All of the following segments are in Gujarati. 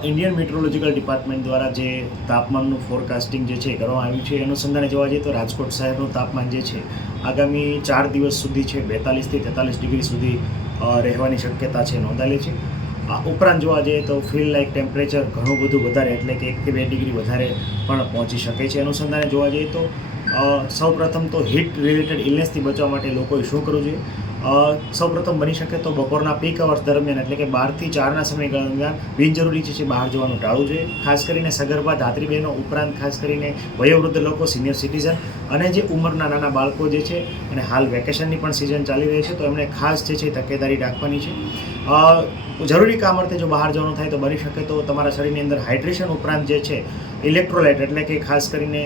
ઇન્ડિયન મેટ્રોલોજીકલ ડિપાર્ટમેન્ટ દ્વારા જે તાપમાનનું ફોરકાસ્ટિંગ જે છે કરવામાં આવ્યું છે એ અનુસંધાને જોવા જઈએ તો રાજકોટ શહેરનું તાપમાન જે છે આગામી 4 દિવસ સુધી છે 42 થી 43 ડિગ્રી સુધી રહેવાની શક્યતા છે નોંધાયેલી છે. આ ઉપરાંત જોવા જઈએ તો ફીલ લાઇક ટેમ્પરેચર ઘણું બધું વધારે એટલે કે 1 થી 2 ડિગ્રી વધારે પણ પહોંચી શકે છે. અનુસંધાને જોવા જઈએ તો સૌપ્રથમ તો હીટ રિલેટેડ ઇલનેસથી બચવા માટે લોકોએ શું કરવું જોઈએ? સૌપ્રથમ બની શકે તો બપોરના પીક અવર્સ દરમિયાન એટલે કે 12 થી 4ના સમયગાળા દરમિયાન બિનજરૂરી છે બહાર જવાનું ટાળવું જોઈએ. ખાસ કરીને સગર્ભા ધાત્રી બહેનો ઉપરાંત ખાસ કરીને વયોવૃદ્ધ લોકો, સિનિયર સિટીઝન અને જે ઉંમરના નાના બાળકો જે છે અને હાલ વેકેશનની પણ સિઝન ચાલી રહી છે તો એમણે ખાસ જે છે તકેદારી રાખવાની છે. જરૂરી કામ અર્થે જો બહાર જવાનું થાય તો બની શકે તો તમારા શરીરની અંદર હાઇડ્રેશન ઉપરાંત જે છે ઇલેક્ટ્રોલાઇટ એટલે કે ખાસ કરીને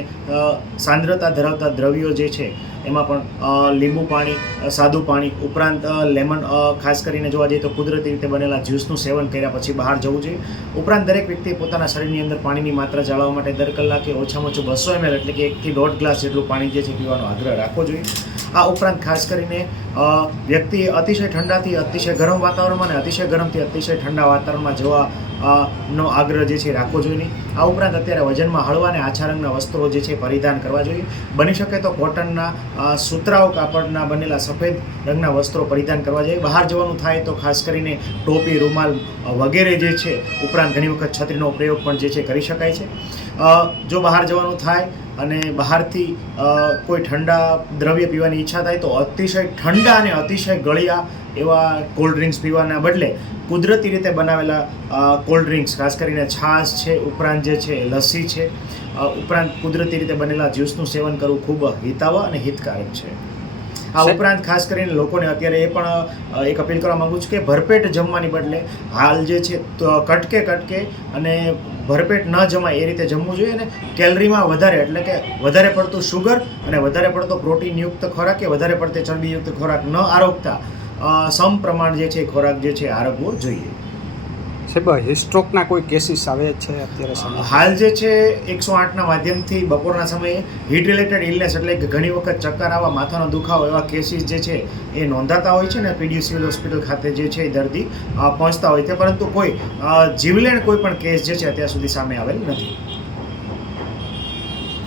સાંદ્રતા ધરાવતા દ્રવ્યો જે છે એમાં પણ લીંબુ પાણી, સાદું પાણી ઉપરાંત લેમન ખાસ કરીને જોવા જઈએ તો કુદરતી રીતે બનેલા જ્યુસનું સેવન કર્યા પછી બહાર જવું જોઈએ. ઉપરાંત દરેક વ્યક્તિએ પોતાના શરીરની અંદર પાણીની માત્રા જાળવવા માટે દર કલાકે ઓછામાં ઓછું 200 ml એટલે કે 1 થી 1.5 ગ્લાસ જેટલું પાણી જે છે પીવાનો આગ્રહ રાખવો જોઈએ. આ ઉપરાંત ખાસ કરીને વ્યક્તિએ અતિશય ઠંડાથી અતિશય ગરમ વાતાવરણમાં અને અતિશય ગરમથી અતિશય ઠંડા વાતાવરણમાં જવા નો આગ્રહ જે છે રાખવો જોઈએ નહીં. આ ઉપરાંત અત્યારે વજનમાં હળવા અને આછા રંગના વસ્ત્રો જે છે પરિધાન કરવા જોઈએ. બની શકે તો કોટનના સુતરાઉ કાપડના બનેલા સફેદ રંગના વસ્ત્રો પરિધાન કરવા જોઈએ. બહાર જવાનું થાય તો ખાસ કરીને ટોપી, રૂમાલ વગેરે જે છે ઉપરાંત ઘણી વખત છત્રીનો પ્રયોગ પણ જે છે કરી શકાય છે. જો બહાર જવાનું થાય અને બહારથી કોઈ ઠંડા દ્રવ્ય પીવાની ઈચ્છા થાય તો અતિશય ઠંડા અને અતિશય ગળ્યા એવા કોલ્ડ ડ્રિંક્સ પીવાના બદલે કુદરતી રીતે બનાવેલા કોલ્ડ ડ્રિંક્સ ખાસ કરીને છાશ છે ઉપરાંત જે છે લસ્સી છે ઉપરાંત કુદરતી રીતે બનેલા જ્યુસનું સેવન કરવું ખૂબ હિતાવહ અને હિતકારક છે. આ ઉપરાંત ખાસ કરીને લોકોને અત્યારે એ પણ એક અપીલ કરવા માગું છું કે ભરપેટ જમવાની બદલે હાલ જે છે કટકે અને ભરપેટ ન જમાય એ રીતે જમવું જોઈએ. અને કેલરીમાં વધારે એટલે કે વધારે પડતું શુગર અને વધારે પડતો પ્રોટીનયુક્ત ખોરાક કે વધારે પડતે ચરબીયુક્ત ખોરાક ન આરોગતા સમપ્રમાણ જે છે ખોરાક જે છે આરોગવો જોઈએ. સાહેબ, સ્ટ્રોકના કોઈ કેસીસ આવે છે અત્યારે? હાલ જે છે 108ના માધ્યમથી બપોરના સમયે હીટ રિલેટેડ ઇલનેસ એટલે કે ઘણી વખત ચક્કર આવવા, માથાનો દુખાવો એવા કેસીસ જે છે એ નોંધાતા હોય છે ને પીડી સિવિલ હોસ્પિટલ ખાતે જે છે દર્દી પહોંચતા હોય છે, પરંતુ કોઈ જીવલેણ કોઈ પણ કેસ જે છે અત્યાર સુધી સામે આવેલ નથી.